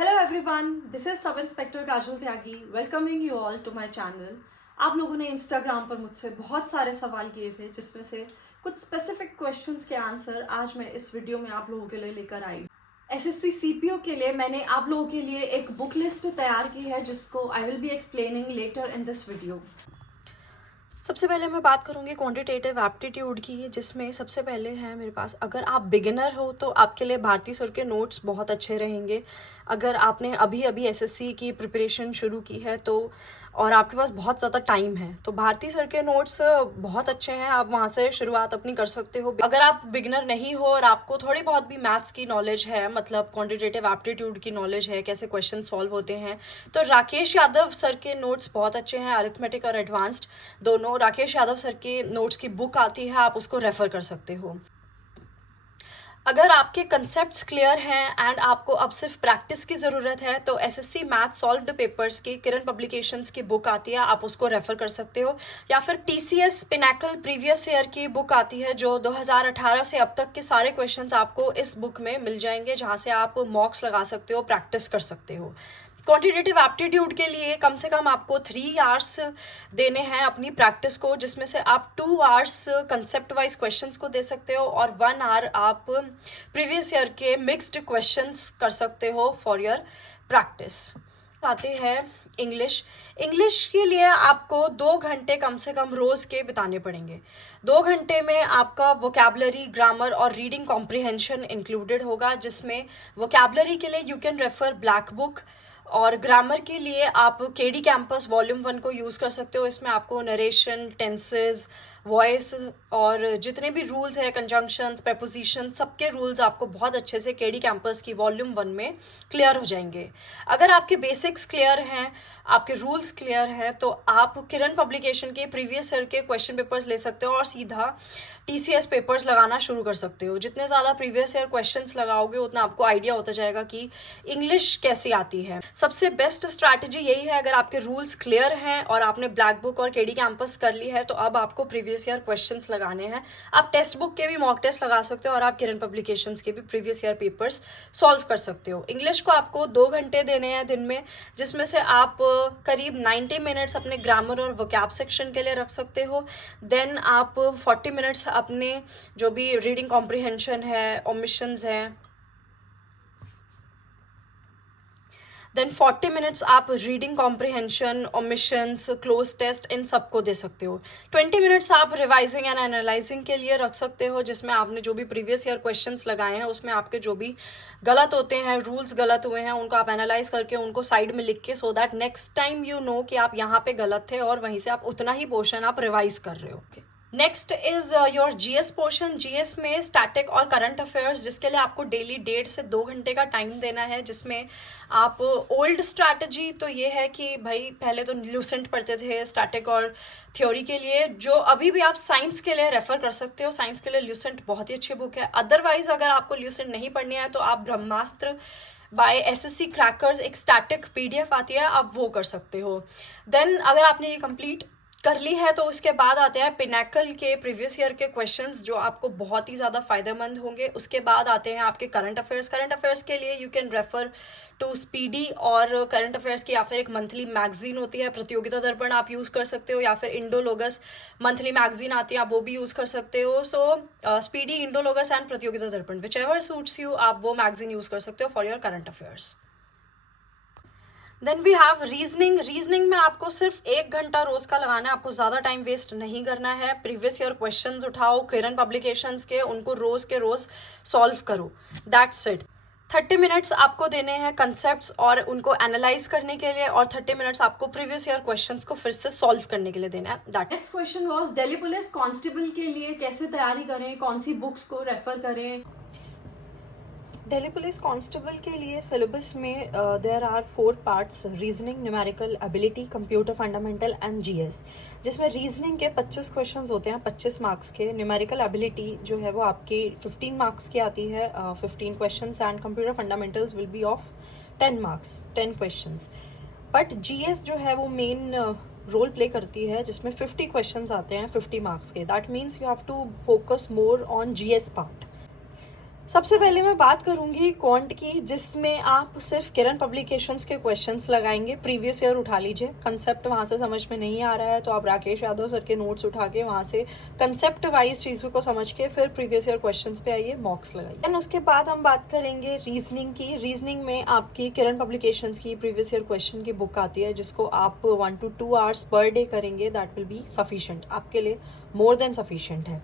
Hello everyone, this is Sub Inspector Kajal Tyagi welcoming you all to my channel. आप लोगों ने Instagram पर मुझसे बहुत सारे सवाल किए थे जिसमें से कुछ स्पेसिफिक क्वेश्चंस के आंसर आज मैं इस वीडियो में आप लोगों के लिए लेकर आई। एसएससी सीपीओ के लिए मैंने आप लोगों के लिए एक बुक लिस्ट तैयार की है जिसको I will be explaining later in this video. सबसे पहले मैं बात करूंगी क्वांटिटेटिव एप्टीट्यूड की, जिसमें सबसे पहले है मेरे पास, अगर आप बिगिनर हो तो आपके लिए भारती सर के नोट्स बहुत अच्छे रहेंगे। अगर आपने अभी अभी एसएससी की प्रिपरेशन शुरू की है तो और आपके पास बहुत ज़्यादा टाइम है तो भारती सर के नोट्स बहुत अच्छे हैं, आप वहाँ से शुरुआत अपनी कर सकते हो। अगर आप बिगिनर नहीं हो और आपको थोड़ी बहुत भी मैथ्स की नॉलेज है, मतलब क्वांटिटेटिव एप्टीट्यूड की नॉलेज है, कैसे क्वेश्चन सॉल्व होते हैं, तो राकेश यादव सर के नोट्स बहुत अच्छे हैं, अरिथमेटिक और एडवांस्ड दोनों। राकेश यादव सर के नोट्स की बुक आती है, आप उसको रेफर कर सकते हो। अगर आपके कंसेप्ट्स क्लियर हैं एंड आपको अब सिर्फ प्रैक्टिस की ज़रूरत है तो एसएससी मैथ सॉल्व्ड पेपर्स की किरण पब्लिकेशंस की बुक आती है, आप उसको रेफ़र कर सकते हो। या फिर टीसीएस पिनैकल प्रीवियस ईयर की बुक आती है जो 2018 से अब तक के सारे क्वेश्चंस आपको इस बुक में मिल जाएंगे, जहाँ से आप मॉक्स लगा सकते हो, प्रैक्टिस कर सकते हो। क्वांटिटेटिव एप्टीट्यूड के लिए कम से कम आपको 3 आवर्स देने हैं अपनी प्रैक्टिस को, जिसमें से आप 2 आवर्स कंसेप्ट वाइज क्वेश्चंस को दे सकते हो और 1 आवर आप प्रीवियस ईयर के मिक्स्ड क्वेश्चंस कर सकते हो फॉर योर प्रैक्टिस। आते हैं इंग्लिश के लिए आपको 2 घंटे कम से कम रोज़ के बिताने पड़ेंगे। 2 घंटे में आपका वोकैबुलरी, ग्रामर और रीडिंग कॉम्प्रिहेंशन इंक्लूडेड होगा, जिसमें वोकैबुलरी के लिए you can refer black book और ग्रामर के लिए आप केडी कैंपस वॉल्यूम 1 को यूज़ कर सकते हो। इसमें आपको नरेशन, टेंसेस, वॉइस और जितने भी रूल्स हैं, कंजंक्शंस, प्रेपोजिशन, सबके रूल्स आपको बहुत अच्छे से केडी कैंपस की वॉल्यूम 1 में क्लियर हो जाएंगे। अगर आपके बेसिक्स क्लियर हैं, आपके रूल्स क्लियर हैं, तो आप किरण पब्लिकेशन के प्रीवियस ईयर के क्वेश्चन पेपर्स ले सकते हो और सीधा टीसीएस पेपर्स लगाना शुरू कर सकते हो। जितने ज़्यादा प्रीवियस ईयर क्वेश्चंस लगाओगे उतना आपको आइडिया होता जाएगा कि इंग्लिश कैसी आती है। सबसे बेस्ट स्ट्रैटेजी यही है, अगर आपके रूल्स क्लियर हैं और आपने ब्लैक बुक और केडी कैंपस कर ली है तो अब आपको प्रीवियस ईयर क्वेश्चंस लगाने हैं। आप टेक्स्ट बुक के भी मॉक टेस्ट लगा सकते हो और आप किरण पब्लिकेशंस के भी प्रीवियस ईयर पेपर्स सॉल्व कर सकते हो। इंग्लिश को आपको 2 घंटे देने हैं दिन में, जिसमें से आप करीब 90 मिनट्स अपने ग्रामर और वोकैब सेक्शन के लिए रख सकते हो। देन आप 40 मिनट्स अपने जो भी रीडिंग कॉम्प्रिहेंशन है, ओमिशंस हैं, देन 40 मिनट्स आप reading comprehension, omissions, cloze test, इन सबको दे सकते हो। 20 मिनट्स आप रिवाइजिंग एंड एनालाइजिंग के लिए रख सकते हो, जिसमें आपने जो भी प्रीवियस ईयर क्वेश्चंस लगाए हैं उसमें आपके जो भी गलत होते हैं, रूल्स गलत हुए हैं, उनको आप एनालाइज करके उनको साइड में लिख के, so that next time you know कि आप यहाँ पे गलत थे और वहीं से आप उतना ही पोर्शन आप रिवाइज कर रहे हो। Next is your GS portion. GS में स्टैटिक और करंट अफेयर्स, जिसके लिए आपको डेली 1.5 से 2 घंटे का टाइम देना है, जिसमें आप ओल्ड स्ट्रैटेजी तो ये है कि भाई पहले तो ल्यूसेंट पढ़ते थे स्टैटिक और थ्योरी के लिए, जो अभी भी आप साइंस के लिए रेफर कर सकते हो। साइंस के लिए ल्यूसेंट बहुत ही अच्छी बुक है। अदरवाइज अगर आपको ल्यूसेंट नहीं पढ़नी है तो आप ब्रह्मास्त्र बाय एसएससी क्रैकर्स एक स्टैटिक पीडीएफ आती है, आप वो कर सकते हो। देन अगर आपने ये कंप्लीट कर ली है तो उसके बाद आते हैं पिनैकल के प्रीवियस ईयर के क्वेश्चंस, जो आपको बहुत ही ज़्यादा फायदेमंद होंगे। उसके बाद आते हैं आपके करंट अफेयर्स। करंट अफेयर्स के लिए you can refer to speedy और करंट अफेयर्स की, या फिर एक मंथली मैगजीन होती है प्रतियोगिता दर्पण, आप यूज़ कर सकते हो, या फिर इंडोलोगस मंथली मैगजीन आती है, आप वो भी यूज़ कर सकते हो। सो स्पीडी, इंडोलोगस एंड प्रतियोगिता दर्पण, विच एवर सूट्स यू, आप वो मैगजीन यूज़ कर सकते हो for your current affairs. Then we have reasoning में आपको सिर्फ 1 घंटा रोज का लगाना है, आपको ज़्यादा टाइम वेस्ट नहीं करना है। प्रीवियस ईयर क्वेश्चंस उठाओ किरण पब्लिकेशंस के, उनको रोज के रोज सॉल्व करो, दैट्स इट। 30 मिनट्स आपको देने हैं कंसेप्ट्स और उनको एनालाइज करने के लिए, और 30 मिनट्स आपको प्रीवियस ईयर क्वेश्चंस को फिर से सॉल्व करने के लिए देना है। That next question was Delhi police constable के लिए कैसे तैयारी करें, कौन सी बुक्स को रेफर करें। दिल्ली पुलिस कांस्टेबल के लिए सिलेबस में there are 4 parts: reasoning, numerical ability, computer fundamental and GS, जिसमें रीजनिंग के 25 क्वेश्चंस होते हैं 25 मार्क्स के। न्यूमेरिकल एबिलिटी जो है वो आपकी 15 मार्क्स की आती है, 15 questions, and computer fundamentals will be of 10 marks, 10 questions. But GS जो है वो मेन रोल प्ले करती है, जिसमें 50 क्वेश्चंस आते हैं 50 मार्क्स के। That means you have to focus more on GS part. सबसे पहले मैं बात करूंगी क्वांट की, जिसमें आप सिर्फ किरण पब्लिकेशंस के क्वेश्चंस लगाएंगे। प्रीवियस ईयर उठा लीजिए, कंसेप्ट वहां से समझ में नहीं आ रहा है तो आप राकेश यादव सर के नोट्स उठा के वहां से कंसेप्ट वाइज चीज़ों को समझ के फिर प्रीवियस ईयर क्वेश्चंस पे आइए, मॉक्स लगाइए। एंड उसके बाद हम बात करेंगे रीजनिंग की। रीजनिंग में आपकी किरण पब्लिकेशंस की प्रीवियस ईयर क्वेश्चन की बुक आती है, जिसको आप 1 to 2 आवर्स पर डे करेंगे, दैट विल बी सफिशिएंट, आपके लिए मोर देन सफिशिएंट है।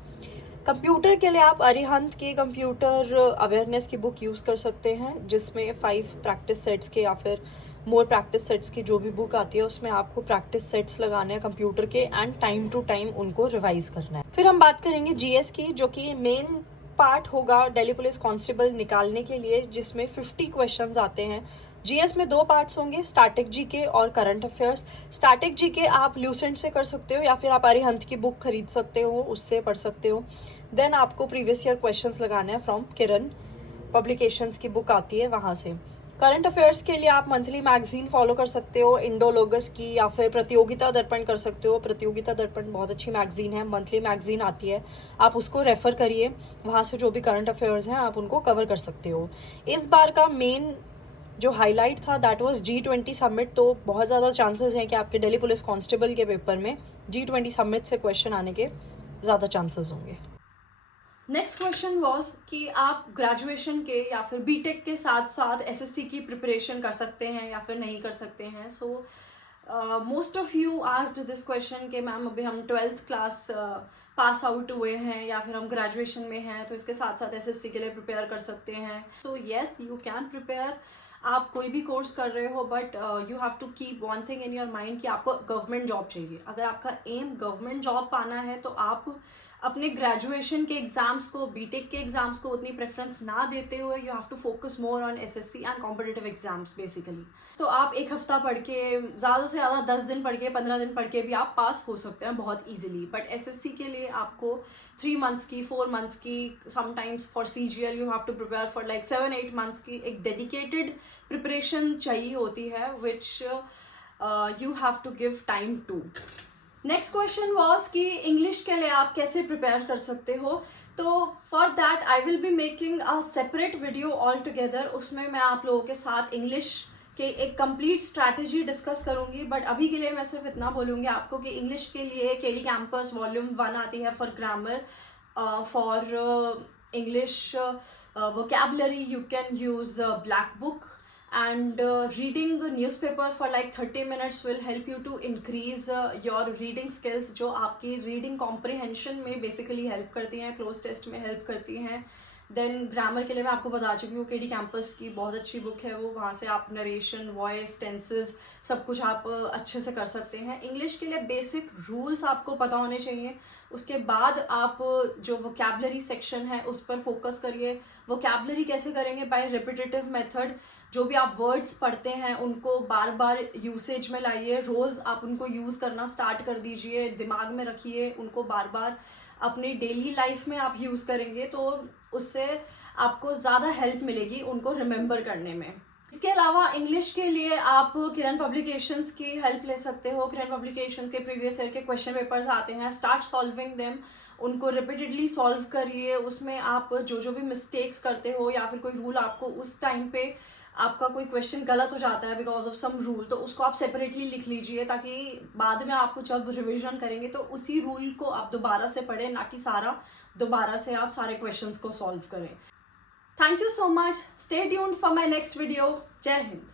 कंप्यूटर के लिए आप अरिहंत के कंप्यूटर अवेयरनेस की बुक यूज़ कर सकते हैं, जिसमें 5 प्रैक्टिस सेट्स के या फिर मोर प्रैक्टिस सेट्स की जो भी बुक आती है उसमें आपको प्रैक्टिस सेट्स लगाने हैं कंप्यूटर के एंड टाइम टू टाइम उनको रिवाइज करना है। फिर हम बात करेंगे जीएस की, जो कि मेन पार्ट होगा दिल्ली पुलिस कांस्टेबल निकालने के लिए, जिसमें 50 क्वेश्चंस आते हैं। जीएस में 2 पार्ट्स होंगे, स्टैटिक जीके और करंट अफेयर्स। स्टैटिक जीके आप ल्यूसेंट से कर सकते हो या फिर आप अरिहंत की बुक खरीद सकते हो, उससे पढ़ सकते हो। देन आपको प्रीवियस ईयर क्वेश्चंस लगाने हैं फ्रॉम किरण पब्लिकेशंस की बुक आती है वहाँ से। करंट अफेयर्स के लिए आप मंथली मैगजीन फॉलो कर सकते हो, इंडोलोगस की, या फिर प्रतियोगिता दर्पण कर सकते हो। प्रतियोगिता दर्पण बहुत अच्छी मैगजीन है, मंथली मैगजीन आती है, आप उसको रेफर करिए, वहाँ से जो भी करंट अफेयर्स हैं आप उनको कवर कर सकते हो। इस बार का मेन जो हाईलाइट था दैट वाज G20 समिट, तो बहुत ज़्यादा चांसेस हैं कि आपके दिल्ली पुलिस कांस्टेबल के पेपर में G20 समिट से क्वेश्चन आने के ज़्यादा चांसेस होंगे। नेक्स्ट क्वेश्चन वॉज कि आप ग्रेजुएशन के या फिर बीटेक के साथ साथ एसएससी की प्रिपरेशन कर सकते हैं या फिर नहीं कर सकते हैं। So most of you asked this question कि मैम अभी हम 12th क्लास पास आउट हुए हैं या फिर हम ग्रेजुएशन में हैं तो इसके साथ साथ एसएससी के लिए प्रिपेयर कर सकते हैं। So yes, you can prepare. आप कोई भी कोर्स कर रहे हो, but you have to keep one thing in your mind कि आपको गवर्नमेंट जॉब चाहिए। अगर आपका एम गवर्नमेंट जॉब पाना है तो आप अपने ग्रेजुएशन के एग्जाम्स को, बीटेक के एग्जाम्स को उतनी प्रेफरेंस ना देते हुए you have to focus more on SSC and competitive exams basically. तो आप एक हफ्ता पढ़ के, ज़्यादा से ज़्यादा 10 दिन पढ़ के, 15 दिन पढ़ के भी आप पास हो सकते हैं बहुत ईजिली। बट एसएससी के लिए आपको 3 मंथ्स की, 4 मंथ्स की, sometimes for CGL you have to prepare for like 7-8 months की एक डेडिकेटेड प्रिपरेशन चाहिए होती है, which you have to give time to. Next question was कि इंग्लिश के लिए आप कैसे प्रिपेयर कर सकते हो। तो for that I will be making a separate video all together. उसमें मैं आप लोगों के साथ इंग्लिश के एक कंप्लीट स्ट्रैटेजी डिस्कस करूंगी। बट अभी के लिए मैं सिर्फ इतना बोलूँगी आपको कि इंग्लिश के लिए केडी कैंपस वॉल्यूम 1 आती है for grammar, for English vocabulary you can use black book, and reading newspaper for like 30 minutes will help you to increase your reading skills, जो आपकी reading comprehension में basically help करती हैं, close test में help करती हैं। Then grammar के लिए मैं आपको बता चुकी हूँ, केडी कैंपस की बहुत अच्छी बुक है वो, वहाँ से आप नरेशन, वॉइस, टेंसेस सब कुछ आप अच्छे से कर सकते हैं। इंग्लिश के लिए बेसिक रूल्स आपको पता होने चाहिए। उसके बाद आप जो वोकैबलरी सेक्शन है उस पर फोकस करिए। वोकैबलरी कैसे करेंगे? By repetitive method. जो भी आप वर्ड्स पढ़ते हैं उनको बार बार यूसेज में लाइए, रोज़ आप उनको यूज़ करना स्टार्ट कर दीजिए, दिमाग में रखिए उनको, बार बार अपनी डेली लाइफ में आप यूज़ करेंगे तो उससे आपको ज़्यादा हेल्प मिलेगी उनको रिमेंबर करने में। इसके अलावा इंग्लिश के लिए आप किरण पब्लिकेशंस की हेल्प ले सकते हो। किरण पब्लिकेशंस के प्रीवियस ईयर के क्वेश्चन पेपर्स आते हैं, स्टार्ट सॉल्विंग देम, उनको रिपीटेडली सॉल्व करिए। उसमें आप जो जो भी मिस्टेक्स करते हो या फिर कोई रूल आपको उस टाइम पे आपका कोई क्वेश्चन गलत हो जाता है बिकॉज ऑफ सम रूल, तो उसको आप सेपरेटली लिख लीजिए ताकि बाद में आपको जब रिविजन करेंगे तो उसी रूल को आप दोबारा से पढ़ें, ना कि दोबारा से आप सारे क्वेश्चंस को सॉल्व करें। Thank you so much, stay tuned for my next video. जय हिंद।